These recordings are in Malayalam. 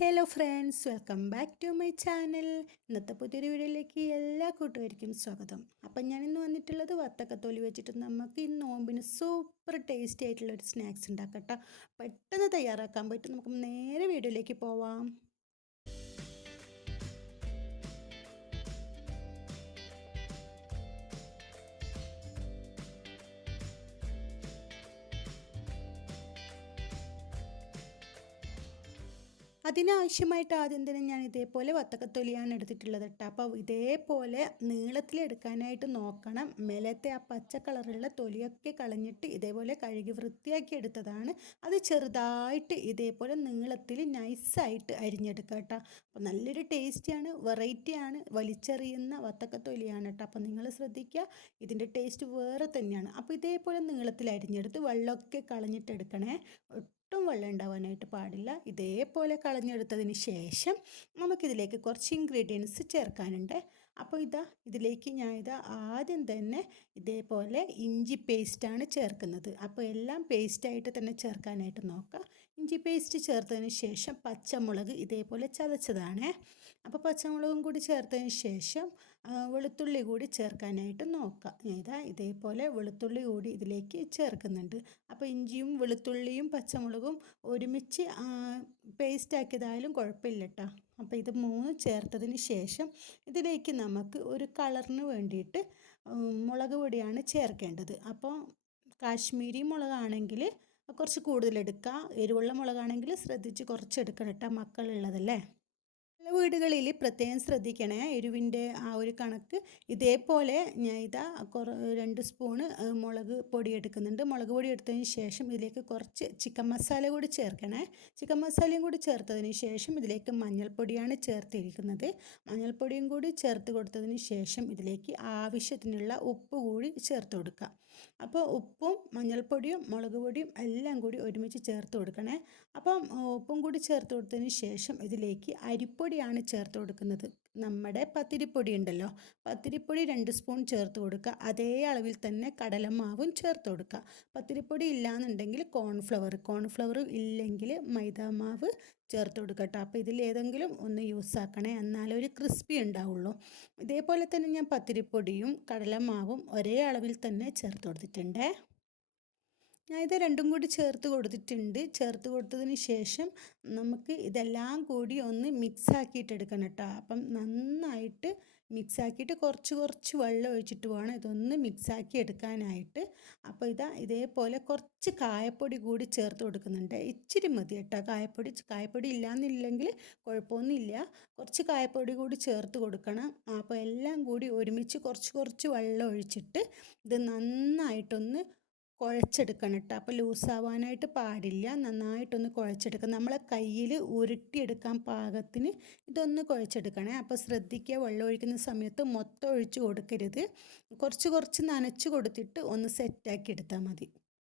Hello friends welcome back to my channel ഇന്നത്തെ പുതിയൊരു വീഡിയോയിലേക്ക് എല്ലാ കൂട്ടുകാർക്കും സ്വാഗതം. അപ്പം ഞാൻ ഇന്ന് വന്നിട്ടുള്ളത് വത്തക്കത്തോലി വെച്ചിട്ട് നമുക്ക് ഈ നോമ്പിന് സൂപ്പർ ടേസ്റ്റി ആയിട്ടുള്ള ഒരു സ്നാക്സ് ഉണ്ടാക്കട്ടെ പെട്ടെന്ന് തയ്യാറാക്കാൻ പറ്റും നമുക്ക് നേരെ വീഡിയോയിലേക്ക് പോവാം. അതിനാവശ്യമായിട്ട് ആദ്യം തന്നെ ഞാൻ ഇതേപോലെ വത്തക്കത്തൊലിയാണ് എടുത്തിട്ടുള്ളത് കേട്ടോ അപ്പോൾ ഇതേപോലെ നീളത്തിലെടുക്കാനായിട്ട് നോക്കണം. മേലത്തെ ആ പച്ച കളറുള്ള തൊലിയൊക്കെ കളഞ്ഞിട്ട് ഇതേപോലെ കഴുകി വൃത്തിയാക്കി എടുത്തതാണ്. അത് ചെറുതായിട്ട് ഇതേപോലെ നീളത്തിൽ നൈസായിട്ട് അരിഞ്ഞെടുക്കുക കേട്ടോ അപ്പോൾ നല്ലൊരു ടേസ്റ്റിയാണ് വെറൈറ്റിയാണ് വലിച്ചെറിയുന്ന വത്തക്കത്തൊലിയാണ് കേട്ടോ അപ്പോൾ നിങ്ങൾ ശ്രദ്ധിക്കുക ഇതിന്റെ ടേസ്റ്റ് വേറെ തന്നെയാണ്. അപ്പോൾ ഇതേപോലെ നീളത്തിൽ അരിഞ്ഞെടുത്ത് വെള്ളമൊക്കെ കളഞ്ഞിട്ട് എടുക്കണേ. ഒട്ടും വെള്ളം ഉണ്ടാവാനായിട്ട് പാടില്ല. ഇതേപോലെ കളഞ്ഞെടുത്തതിന് ശേഷം നമുക്കിതിലേക്ക് കുറച്ച് ഇൻഗ്രീഡിയൻസ് ചേർക്കാനുണ്ട്. അപ്പോൾ ഇതാ ഇതിലേക്ക് ഞാൻ ഇതാ ആദ്യം തന്നെ ഇതേപോലെ ഇഞ്ചി പേസ്റ്റാണ് ചേർക്കുന്നത്. അപ്പോൾ എല്ലാം പേസ്റ്റായിട്ട് തന്നെ ചേർക്കാനായിട്ട് നോക്കാം. ഇഞ്ചി പേസ്റ്റ് ചേർത്തതിന് ശേഷം പച്ചമുളക് ഇതേപോലെ ചതച്ചതാണ്. അപ്പോൾ പച്ചമുളകും കൂടി ചേർത്തതിന് ശേഷം വെളുത്തുള്ളി കൂടി ചേർക്കാനായിട്ട് നോക്കാം. ഇതാ ഇതേപോലെ വെളുത്തുള്ളി കൂടി ഇതിലേക്ക് ചേർക്കുന്നുണ്ട്. അപ്പോൾ ഇഞ്ചിയും വെളുത്തുള്ളിയും പച്ചമുളകും ഒരുമിച്ച് പേസ്റ്റ് ആക്കിയതായാലും കുഴപ്പമില്ല കേട്ടോ അപ്പോൾ ഇത് മൂന്ന് ചേർത്തതിന് ശേഷം ഇതിലേക്ക് നമുക്ക് ഒരു കളറിന് വേണ്ടിയിട്ട് മുളക് പൊടിയാണ് ചേർക്കേണ്ടത്. അപ്പോൾ കാശ്മീരി മുളകാണെങ്കിൽ കുറച്ച് കൂടുതൽ എടുക്കുക എരിവുള്ള മുളകാണെങ്കിൽ ശ്രദ്ധിച്ച് കുറച്ച് എടുക്കണം കേട്ടോ മക്കളുള്ളതല്ലേ? വീടുകളിൽ പ്രത്യേകം ശ്രദ്ധിക്കണേ. എരിവിന്റെ ആ ഒരു കണക്ക്. ഇതേപോലെ ഞാൻ ഇതാ കുറ രണ്ട് സ്പൂണ് മുളക് പൊടി എടുക്കുന്നുണ്ട്. മുളക് പൊടി എടുത്തതിന് ശേഷം ഇതിലേക്ക് കുറച്ച് ചിക്കൻ മസാല കൂടി ചേർക്കണേ. ചിക്കൻ മസാലയും കൂടി ചേർത്തതിന് ശേഷം ഇതിലേക്ക് മഞ്ഞൾപ്പൊടിയാണ് ചേർത്തിരിക്കുന്നത്. മഞ്ഞൾപ്പൊടിയും കൂടി ചേർത്ത് കൊടുത്തതിന് ശേഷം ഇതിലേക്ക് ആവശ്യത്തിനുള്ള ഉപ്പ് കൂടി ചേർത്ത് കൊടുക്കുക. അപ്പോൾ ഉപ്പും മഞ്ഞൾപ്പൊടിയും മുളക് പൊടിയും എല്ലാം കൂടി ഒരുമിച്ച് ചേർത്ത് കൊടുക്കണേ. അപ്പം ഉപ്പും കൂടി ചേർത്ത് കൊടുത്തതിന് ശേഷം ഇതിലേക്ക് അരിപ്പൊടിയാണ് ചേർത്ത് കൊടുക്കുന്നത്. നമ്മുടെ പത്തിരിപ്പൊടി ഉണ്ടല്ലോ. പത്തിരിപ്പൊടി രണ്ട് സ്പൂൺ ചേർത്ത് കൊടുക്കുക. അതേ അളവിൽ തന്നെ കടലമാവും ചേർത്ത് കൊടുക്കുക. പത്തിരിപ്പൊടി ഇല്ലാന്നുണ്ടെങ്കിൽ കോൺഫ്ലവർ കോൺഫ്ലവർ ഇല്ലെങ്കിൽ മൈദാമാവ് ചേർത്ത് കൊടുക്കട്ടോ അപ്പോൾ ഇതിൽ ഏതെങ്കിലും ഒന്ന് യൂസ് ആക്കണേ. എന്നാലേ ഒരു ക്രിസ്പി ഉണ്ടാവുള്ളൂ. ഇതേപോലെ തന്നെ ഞാൻ പത്തിരിപ്പൊടിയും കടലമാവും ഒരേ അളവിൽ തന്നെ ചേർത്ത് കൊടുത്തിട്ടുണ്ട്. ഞാൻ ഇത് രണ്ടും കൂടി ചേർത്ത് കൊടുത്തിട്ടുണ്ട്. ചേർത്ത് കൊടുത്തതിന് ശേഷം നമുക്ക് ഇതെല്ലാം കൂടി ഒന്ന് മിക്സ് ആക്കിയിട്ട് എടുക്കണം കേട്ടോ. അപ്പം നന്നായിട്ട് മിക്സ് ആക്കിയിട്ട് കുറച്ച് കുറച്ച് വെള്ളം ഒഴിച്ചിട്ട് വേണം ഇതൊന്ന് മിക്സ് ആക്കി എടുക്കാനായിട്ട്. അപ്പോൾ ഇതാ ഇതേപോലെ കുറച്ച് കായപ്പൊടി കൂടി ചേർത്ത് കൊടുക്കുന്നുണ്ട്. ഇച്ചിരി മതി കേട്ടോ. കായപ്പൊടി കായപ്പൊടി ഇല്ലയെന്നില്ലെങ്കിൽ കുഴപ്പമൊന്നുമില്ല. കുറച്ച് കായപ്പൊടി കൂടി ചേർത്ത് കൊടുക്കണം. അപ്പോൾ എല്ലാം കൂടി ഒരുമിച്ച് കുറച്ച് കുറച്ച് വെള്ളം ഒഴിച്ചിട്ട് ഇത് നന്നായിട്ടൊന്ന് കുഴച്ചെടുക്കണം കേട്ടോ. അപ്പോൾ ലൂസാവാനായിട്ട് പാടില്ല. നന്നായിട്ടൊന്ന് കുഴച്ചെടുക്കണം. നമ്മളെ കയ്യിൽ ഉരുട്ടിയെടുക്കാൻ പാകത്തിന് ഇതൊന്ന് കുഴച്ചെടുക്കണേ. അപ്പോൾ ശ്രദ്ധിക്കുക വെള്ളം ഒഴിക്കുന്ന സമയത്ത് മൊത്തം ഒഴിച്ച് കൊടുക്കരുത്. കുറച്ച് കുറച്ച് നനച്ച് കൊടുത്തിട്ട് ഒന്ന് സെറ്റാക്കി എടുത്താൽ മതി.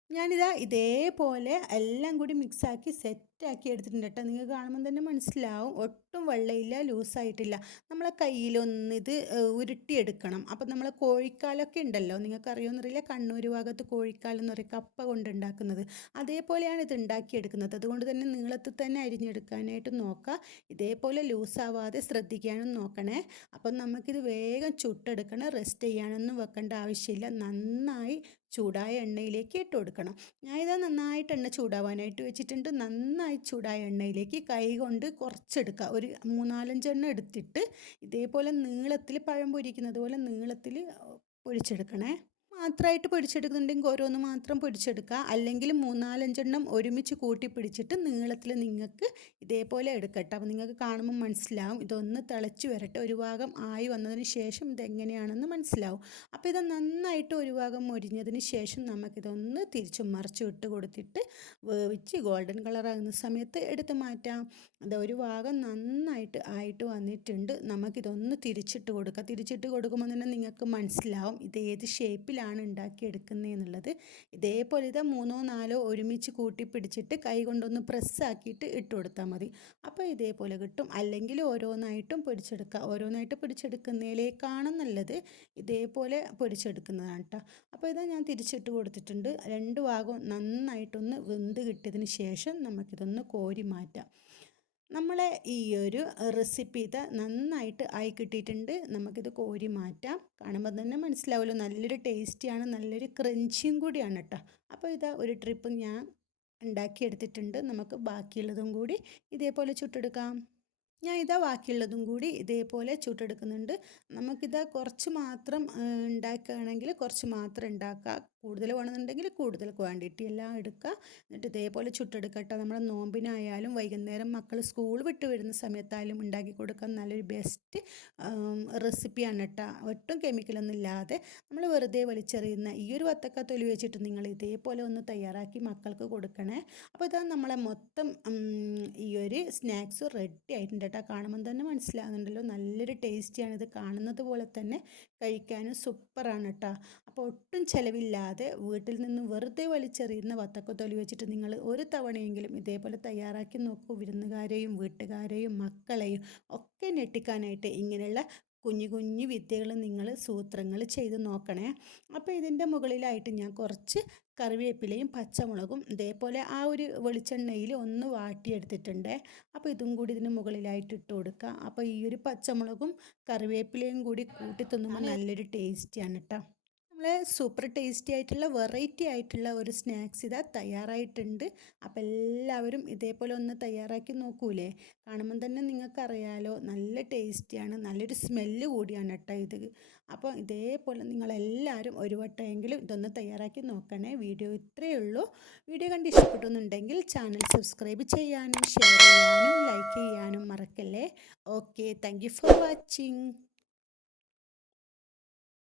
ഞാനിതാ ഇതേപോലെ എല്ലാം കൂടി മിക്സാക്കി സെറ്റാക്കി എടുത്തിട്ടുണ്ട് കേട്ടോ. നിങ്ങൾക്ക് കാണുമ്പോൾ തന്നെ മനസ്സിലാവും. ഒട്ടും വെള്ളമില്ല ലൂസായിട്ടില്ല. നമ്മളെ കയ്യിലൊന്നിത് ഉരുട്ടിയെടുക്കണം. അപ്പം നമ്മൾ കോഴിക്കാലൊക്കെ ഉണ്ടല്ലോ നിങ്ങൾക്ക് അറിയുമെന്നറിയില്ല കണ്ണൂർ ഭാഗത്ത് കോഴിക്കാലം എന്ന് പറയും കപ്പ കൊണ്ടുണ്ടാക്കുന്നത്. അതേപോലെയാണ് ഇത് ഉണ്ടാക്കിയെടുക്കുന്നത്. അതുകൊണ്ട് തന്നെ നീളത്തിൽ തന്നെ അരിഞ്ഞെടുക്കാനായിട്ട് നോക്കുക. ഇതേപോലെ ലൂസാവാതെ ശ്രദ്ധിക്കാനും നോക്കണേ. അപ്പം നമുക്കിത് വേഗം ചുട്ടെടുക്കണം റെസ്റ്റ് ചെയ്യാനൊന്നും വെക്കേണ്ട ആവശ്യമില്ല. നന്നായി ചൂടായ എണ്ണയിലേക്ക് ഇട്ട് കൊടുക്കണം. ഞാനിത് നന്നായിട്ട് എണ്ണ ചൂടാവാനായിട്ട് വെച്ചിട്ടുണ്ട്. നന്നായി ചൂടായ എണ്ണയിലേക്ക് കൈ കൊണ്ട് കുറച്ചെടുക്കുക ഒരു മൂന്നാലഞ്ചെണ്ണം എടുത്തിട്ട് ഇതേപോലെ നീളത്തിൽ പഴം പൊരിക്കുന്നത് പോലെ നീളത്തിൽ പൊരിച്ചെടുക്കണേ. മാത്രമായിട്ട് പിടിച്ചെടുക്കുന്നുണ്ടെങ്കിൽ ഓരോന്ന് മാത്രം പിടിച്ചെടുക്കുക. അല്ലെങ്കിൽ മൂന്നാലഞ്ചെണ്ണം ഒരുമിച്ച് കൂട്ടി പിടിച്ചിട്ട് നീളത്തിൽ നിങ്ങൾക്ക് ഇതേപോലെ എടുക്കട്ടെ അപ്പോൾ നിങ്ങൾക്ക് കാണുമ്പോൾ മനസ്സിലാവും. ഇതൊന്ന് തിളച്ച് വരട്ടെ. ഒരു ഭാഗം ആയി വന്നതിന് ശേഷം ഇതെങ്ങനെയാണെന്ന് മനസ്സിലാവും. അപ്പോൾ ഇത് നന്നായിട്ട് ഒരു ഭാഗം മൊരിഞ്ഞതിന് ശേഷം നമുക്കിതൊന്ന് തിരിച്ചും മറിച്ച് ഇട്ട് കൊടുത്തിട്ട് വേവിച്ച് ഗോൾഡൻ കളറാകുന്ന സമയത്ത് എടുത്ത് മാറ്റാം. അത് ഒരു ഭാഗം നന്നായിട്ട് ആയിട്ട് വന്നിട്ടുണ്ട്. നമുക്കിതൊന്ന് തിരിച്ചിട്ട് കൊടുക്കുക തിരിച്ചിട്ട് കൊടുക്കുമ്പോൾ തന്നെ നിങ്ങൾക്ക് മനസ്സിലാവും ഇത് ഏത് ഷേപ്പിലാണ് എങ്ങനെയാണ് ഉണ്ടാക്കിയെടുക്കുന്നതെന്നുള്ളത് ഇതേപോലെ ഇത് മൂന്നോ നാലോ ഒരുമിച്ച് കൂട്ടി പിടിച്ചിട്ട് കൈ കൊണ്ടൊന്ന് പ്രസ്സാക്കിയിട്ട് ഇട്ട് കൊടുത്താൽ മതി. അപ്പോൾ ഇതേപോലെ കിട്ടും. അല്ലെങ്കിൽ ഓരോന്നായിട്ടും പൊടിച്ചെടുക്കുക ഓരോന്നായിട്ട് പിടിച്ചെടുക്കുന്നതിലേക്കാണെന്നുള്ളത് ഇതേപോലെ പൊടിച്ചെടുക്കുന്നതാണ് കേട്ടോ അപ്പോൾ ഇതാ ഞാൻ തിരിച്ചിട്ട് കൊടുത്തിട്ടുണ്ട്. രണ്ട് ഭാഗവും നന്നായിട്ടൊന്ന് വെന്ത് കിട്ടിയതിന് ശേഷം നമുക്കിതൊന്ന് കോരി മാറ്റാം. നമ്മളെ ഈ ഒരു റെസിപ്പി ഇത് നന്നായിട്ട് ആയി കിട്ടിയിട്ടുണ്ട്. നമുക്കിത് കോരി മാറ്റാം. കാണുമ്പോൾ തന്നെ മനസ്സിലാവുമല്ലോ നല്ലൊരു ടേസ്റ്റിയാണ് നല്ലൊരു ക്രഞ്ചിയും കൂടിയാണ് കേട്ടോ അപ്പോൾ ഇതാ ഒരു ട്രിപ്പ് ഞാൻ ഉണ്ടാക്കിയെടുത്തിട്ടുണ്ട്. നമുക്ക് ബാക്കിയുള്ളതും കൂടി ഇതേപോലെ ചുട്ടെടുക്കാം. ഞാൻ ഇതാ ബാക്കിയുള്ളതും കൂടി ഇതേപോലെ ചുട്ടെടുക്കുന്നുണ്ട്. നമുക്കിതാ കുറച്ച് മാത്രം ഉണ്ടാക്കുകയാണെങ്കിൽ കുറച്ച് മാത്രം ഉണ്ടാക്കുക. കൂടുതൽ വേണമെന്നുണ്ടെങ്കിൽ കൂടുതൽ ക്വാണ്ടിറ്റി എല്ലാം എടുക്കുക. എന്നിട്ട് ഇതേപോലെ ചുട്ടെടുക്കട്ടെ. നമ്മുടെ നോമ്പിനായാലും വൈകുന്നേരം മക്കൾ സ്കൂൾ വിട്ട് വരുന്ന സമയത്തായാലും ഉണ്ടാക്കി കൊടുക്കാൻ നല്ലൊരു ബെസ്റ്റ് റെസിപ്പിയാണ് കേട്ടോ. ഒട്ടും കെമിക്കലൊന്നും ഇല്ലാതെ നമ്മൾ വെറുതെ വലിച്ചെറിയുന്ന ഈ ഒരു വത്തക്ക തൊലി വെച്ചിട്ട് നിങ്ങൾ ഇതേപോലെ ഒന്ന് തയ്യാറാക്കി മക്കൾക്ക് കൊടുക്കണേ. അപ്പോൾ ഇതാ നമ്മളെ മൊത്തം ഈ ഒരു സ്നാക്സ് റെഡി ആയിട്ടുണ്ട് കേട്ടോ കാണുമ്പോൾ തന്നെ മനസ്സിലാകുന്നുണ്ടല്ലോ നല്ലൊരു ടേസ്റ്റിയാണ് ഇത് കാണുന്നത് പോലെ തന്നെ കഴിക്കാനും സൂപ്പറാണ് കേട്ടോ. അപ്പോൾ ഒട്ടും ചിലവില്ലാതെ വീട്ടിൽ നിന്ന് വെറുതെ വലിച്ചെറിയുന്ന വത്തക്കത്തൊലി വെച്ചിട്ട് നിങ്ങൾ ഒരു തവണയെങ്കിലും ഇതേപോലെ തയ്യാറാക്കി നോക്കൂ. വിരുന്നുകാരെയും വീട്ടുകാരെയും മക്കളെയും ഒക്കെ ഞെട്ടിക്കാനായിട്ട് ഇങ്ങനെയുള്ള കുഞ്ഞു കുഞ്ഞു വിദ്യകൾ നിങ്ങൾ സൂത്രങ്ങൾ ചെയ്ത് നോക്കണേ. അപ്പോൾ ഇതിന്റെ മുകളിലായിട്ട് ഞാൻ കുറച്ച് കറിവേപ്പിലയും പച്ചമുളകും ഇതേപോലെ ആ ഒരു വെളിച്ചെണ്ണയിൽ ഒന്ന് വാട്ടിയെടുത്തിട്ടുണ്ട്. അപ്പോൾ ഇതും കൂടി ഇതിന് മുകളിലായിട്ട് ഇട്ട് കൊടുക്കുക. അപ്പോൾ ഈ ഒരു പച്ചമുളകും കറിവേപ്പിലയും കൂടി കൂട്ടി തിന്നുമ്പോൾ നല്ലൊരു ടേസ്റ്റിയാണ് കേട്ടോ നമ്മളെ സൂപ്പർ ടേസ്റ്റി ആയിട്ടുള്ള വെറൈറ്റി ആയിട്ടുള്ള ഒരു സ്നാക്സ് ഇതാ തയ്യാറായിട്ടുണ്ട്. അപ്പോൾ എല്ലാവരും ഇതേപോലെ ഒന്ന് തയ്യാറാക്കി നോക്കൂലേ? കാണുമ്പം തന്നെ നിങ്ങൾക്കറിയാലോ നല്ല ടേസ്റ്റിയാണ് നല്ലൊരു സ്മെല്ല് കൂടിയാണ് കേട്ടോ ഇത്. അപ്പോൾ ഇതേപോലെ നിങ്ങളെല്ലാവരും ഒരു വട്ടമെങ്കിലും ഇതൊന്ന് തയ്യാറാക്കി നോക്കണേ. വീഡിയോ ഇത്രയേ ഉള്ളൂ. വീഡിയോ കണ്ട് ഇഷ്ടപ്പെട്ടുന്നുണ്ടെങ്കിൽ ചാനൽ സബ്സ്ക്രൈബ് ചെയ്യാനും ഷെയർ ചെയ്യാനും ലൈക്ക് ചെയ്യാനും മറക്കല്ലേ? Okay thank for watching